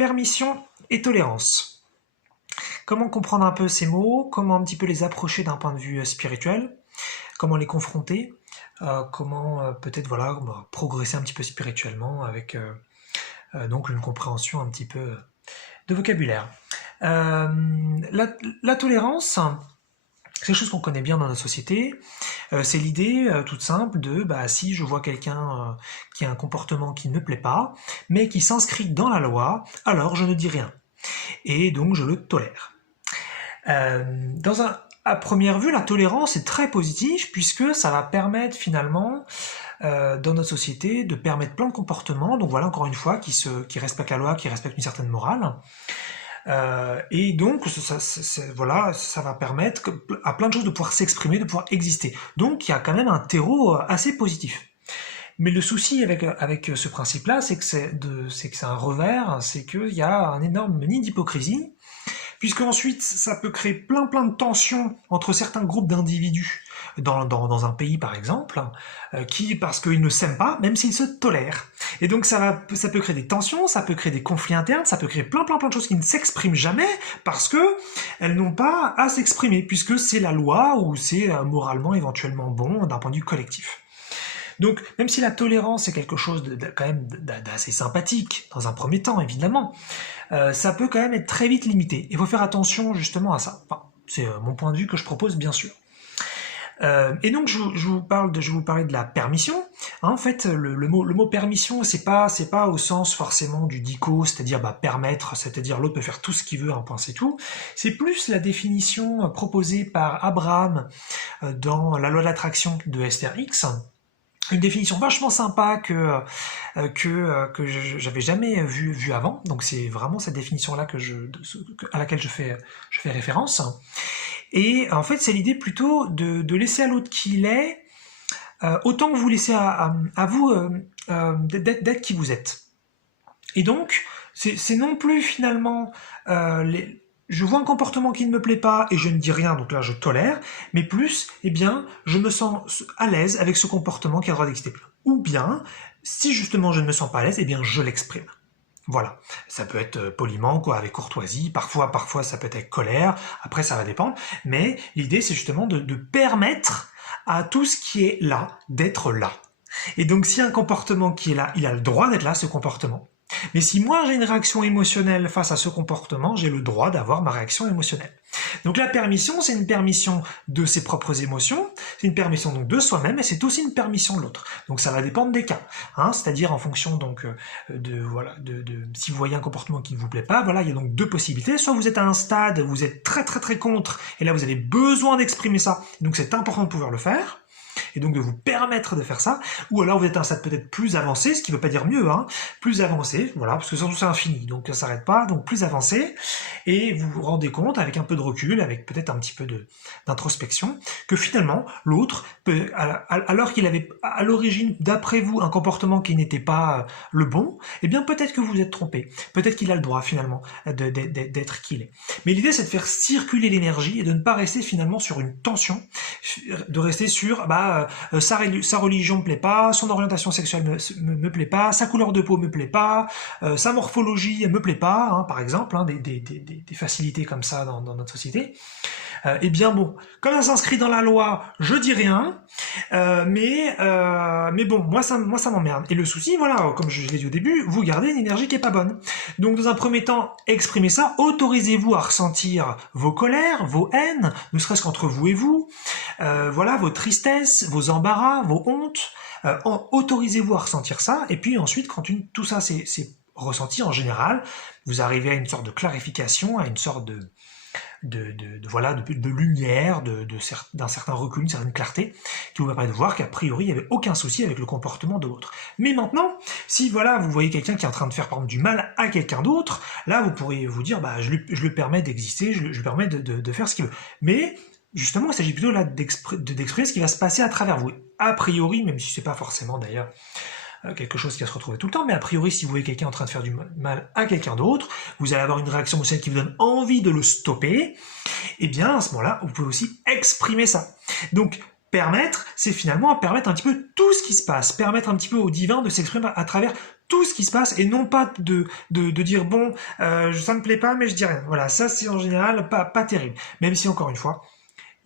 permission et tolérance. Comment comprendre un peu ces mots, comment un petit peu les approcher d'un point de vue spirituel, comment les confronter, comment peut-être voilà, progresser un petit peu spirituellement avec donc une compréhension un petit peu de vocabulaire. La tolérance, c'est quelque chose qu'on connaît bien dans notre société. C'est l'idée toute simple de si je vois quelqu'un qui a un comportement qui ne me plaît pas, mais qui s'inscrit dans la loi, alors je ne dis rien. Et donc je le tolère. À première vue, la tolérance est très positive puisque ça va permettre finalement dans notre société de permettre plein de comportements, donc voilà encore une fois, qui respectent la loi, qui respectent une certaine morale. Et donc ça va permettre à plein de choses de pouvoir s'exprimer, de pouvoir exister. Donc il y a quand même un terreau assez positif. Mais le souci avec ce principe-là, c'est que c'est un revers, c'est qu'il y a un énorme nid d'hypocrisie, puisque ensuite ça peut créer plein de tensions entre certains groupes d'individus dans un pays par exemple, qui parce qu'ils ne s'aiment pas, même s'ils se tolèrent. Et donc ça peut créer des tensions, ça peut créer des conflits internes, ça peut créer plein de choses qui ne s'expriment jamais parce que elles n'ont pas à s'exprimer, puisque c'est la loi ou c'est moralement éventuellement bon d'un point de vue collectif. Donc, même si la tolérance est quelque chose quand même d'assez sympathique, dans un premier temps, évidemment, ça peut quand même être très vite limité. Il faut faire attention justement à ça. Enfin, c'est mon point de vue que je propose, bien sûr. Et donc, je vais vous parler de la permission. En fait, le mot permission, c'est pas au sens forcément du dico, c'est-à-dire permettre, c'est-à-dire l'autre peut faire tout ce qu'il veut, un point c'est tout. C'est plus la définition proposée par Abraham dans la loi de l'attraction de Esther Hicks. Une définition vachement sympa que j'avais jamais vu avant. Donc c'est vraiment cette définition-là à laquelle je fais référence. Et en fait, c'est l'idée plutôt de laisser à l'autre qui il est, autant que vous laissez à vous d'être qui vous êtes. Et donc, c'est non plus finalement je vois un comportement qui ne me plaît pas et je ne dis rien, donc là je tolère, mais plus, je me sens à l'aise avec ce comportement qui a le droit d'exister. Ou bien, si justement je ne me sens pas à l'aise, je l'exprime. Voilà, ça peut être poliment, avec courtoisie, parfois ça peut être avec colère, après ça va dépendre, mais l'idée c'est justement de permettre à tout ce qui est là d'être là. Et donc s'il y a un comportement qui est là, il a le droit d'être là, ce comportement. Mais si moi j'ai une réaction émotionnelle face à ce comportement, j'ai le droit d'avoir ma réaction émotionnelle. Donc la permission, c'est une permission de ses propres émotions, c'est une permission donc de soi-même, et c'est aussi une permission de l'autre. Donc ça va dépendre des cas, c'est-à-dire en fonction donc si vous voyez un comportement qui ne vous plaît pas, il y a donc deux possibilités. Soit vous êtes à un stade où vous êtes très contre, et là vous avez besoin d'exprimer ça, donc c'est important de pouvoir le faire. Et donc de vous permettre de faire ça, ou alors vous êtes à un stade peut-être plus avancé, ce qui ne veut pas dire mieux, plus avancé, voilà, parce que surtout c'est infini, donc ça ne s'arrête pas, donc plus avancé, et vous vous rendez compte, avec un peu de recul, avec peut-être un petit peu d'introspection, que finalement, l'autre, alors qu'il avait à l'origine, d'après vous, un comportement qui n'était pas le bon, peut-être que vous vous êtes trompé, peut-être qu'il a le droit finalement d'être qui il est. Mais l'idée c'est de faire circuler l'énergie et de ne pas rester finalement sur une tension, de rester sur sa religion me plaît pas, son orientation sexuelle me plaît pas, sa couleur de peau me plaît pas, sa morphologie me plaît pas, par exemple, des facilités comme ça dans notre société. Comme ça s'inscrit dans la loi, je dis rien, mais bon, moi ça m'emmerde. Et le souci, comme je l'ai dit au début, vous gardez une énergie qui est pas bonne. Donc dans un premier temps, exprimez ça, autorisez-vous à ressentir vos colères, vos haines, ne serait-ce qu'entre vous et vous, vos tristesses, vos embarras, vos hontes, autorisez-vous à ressentir ça, et puis ensuite, quand tout ça c'est ressenti en général, vous arrivez à une sorte de clarification, à une sorte de lumière, d'un certain recul, d'une certaine clarté, qui vous permet de voir qu'a priori, il n'y avait aucun souci avec le comportement de l'autre. Mais maintenant, si vous voyez quelqu'un qui est en train de faire par exemple du mal à quelqu'un d'autre, là vous pourriez vous dire, je lui permets d'exister, je lui permets de faire ce qu'il veut. Mais justement, il s'agit plutôt là d'exprimer ce qui va se passer à travers vous. A priori, même si c'est pas forcément d'ailleurs quelque chose qui va se retrouver tout le temps, mais a priori, si vous voyez quelqu'un en train de faire du mal à quelqu'un d'autre, vous allez avoir une réaction émotionnelle qui vous donne envie de le stopper, à ce moment-là, vous pouvez aussi exprimer ça. Donc, permettre, c'est finalement permettre un petit peu tout ce qui se passe, permettre un petit peu au divin de s'exprimer à travers tout ce qui se passe et non pas de dire bon, ça me plaît pas mais je dis rien. Voilà, ça c'est en général pas terrible. Même si encore une fois,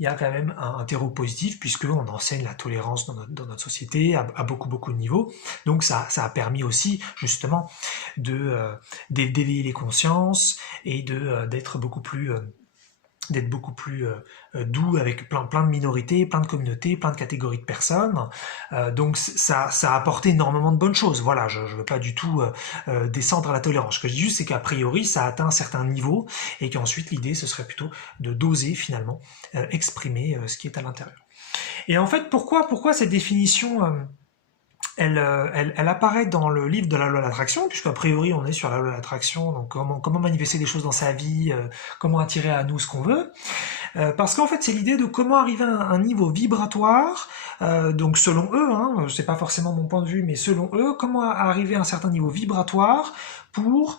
il y a quand même un terreau positif puisqu'on enseigne la tolérance dans notre société à beaucoup de niveaux. Donc ça a permis aussi justement d'éveiller les consciences et d'être beaucoup plus doux avec plein de minorités, plein de communautés, plein de catégories de personnes. Donc ça a apporté énormément de bonnes choses. Voilà, je veux pas du tout descendre à la tolérance. Ce que je dis juste, c'est qu'a priori, ça a atteint un certain niveau et qu'ensuite l'idée, ce serait plutôt de doser finalement exprimer ce qui est à l'intérieur. Et en fait, pourquoi cette définition elle apparaît dans le livre de la loi de l'attraction, puisqu'à priori on est sur la loi de l'attraction, donc comment manifester des choses dans sa vie, comment attirer à nous ce qu'on veut. Parce qu'en fait c'est l'idée de comment arriver à un niveau vibratoire, donc selon eux, hein, c'est pas forcément mon point de vue, mais selon eux, comment arriver à un certain niveau vibratoire pour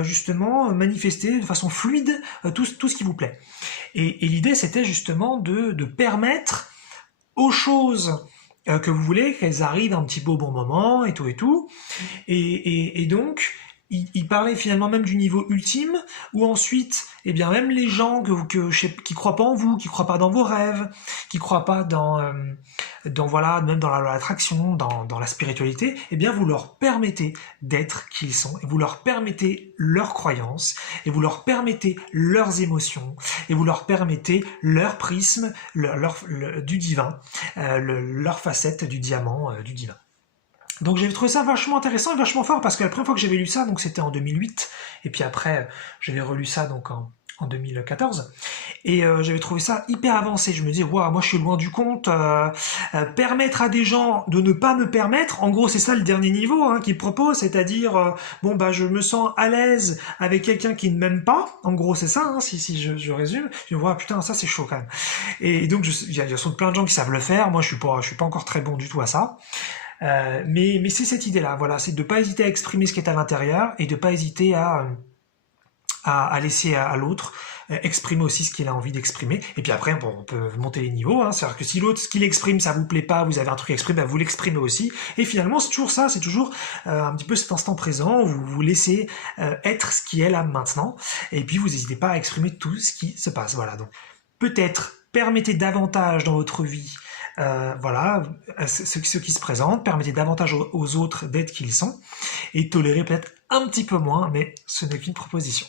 justement manifester de façon fluide tout ce qui vous plaît. Et l'idée c'était justement de permettre aux choses que vous voulez, qu'elles arrivent un petit peu au bon moment, et tout. Et donc, il parlait finalement même du niveau ultime, où ensuite, eh bien, même les gens qui croient pas en vous, qui croient pas dans vos rêves, qui croient pas voilà, même dans la loi de l'attraction, dans la spiritualité, eh bien, vous leur permettez d'être qui ils sont, et vous leur permettez leurs croyances, et vous leur permettez leurs émotions, et vous leur permettez leur prisme, du divin, leur facette du diamant, du divin. Donc j'ai trouvé ça vachement intéressant et vachement fort parce que la première fois que j'avais lu ça, donc c'était en 2008, et puis après j'avais relu ça donc en 2014, et j'avais trouvé ça hyper avancé. Je me disais, waouh, moi je suis loin du compte, permettre à des gens de ne pas me permettre, en gros c'est ça le dernier niveau hein, qu'il propose, c'est-à-dire, bon bah je me sens à l'aise avec quelqu'un qui ne m'aime pas, en gros c'est ça, hein, si je résume, je me dis, putain ça c'est chaud quand même. Et donc il y a plein de gens qui savent le faire, moi je suis pas encore très bon du tout à ça. Mais c'est cette idée-là, voilà, c'est de pas hésiter à exprimer ce qui est à l'intérieur et de pas hésiter à laisser à l'autre exprimer aussi ce qu'il a envie d'exprimer. Et puis après, bon, on peut monter les niveaux, hein, c'est-à-dire que si l'autre, ce qu'il exprime, ça vous plaît pas, vous avez un truc à exprimer, bah, vous l'exprimez aussi. Et finalement, c'est toujours ça, c'est toujours un petit peu cet instant présent, où vous vous laissez être ce qui est là maintenant, et puis vous n'hésitez pas à exprimer tout ce qui se passe. Voilà, donc peut-être permettez davantage dans votre vie voilà, ce qui se présente, permettez davantage aux autres d'être qui ils sont, et tolérez peut-être un petit peu moins, mais ce n'est qu'une proposition.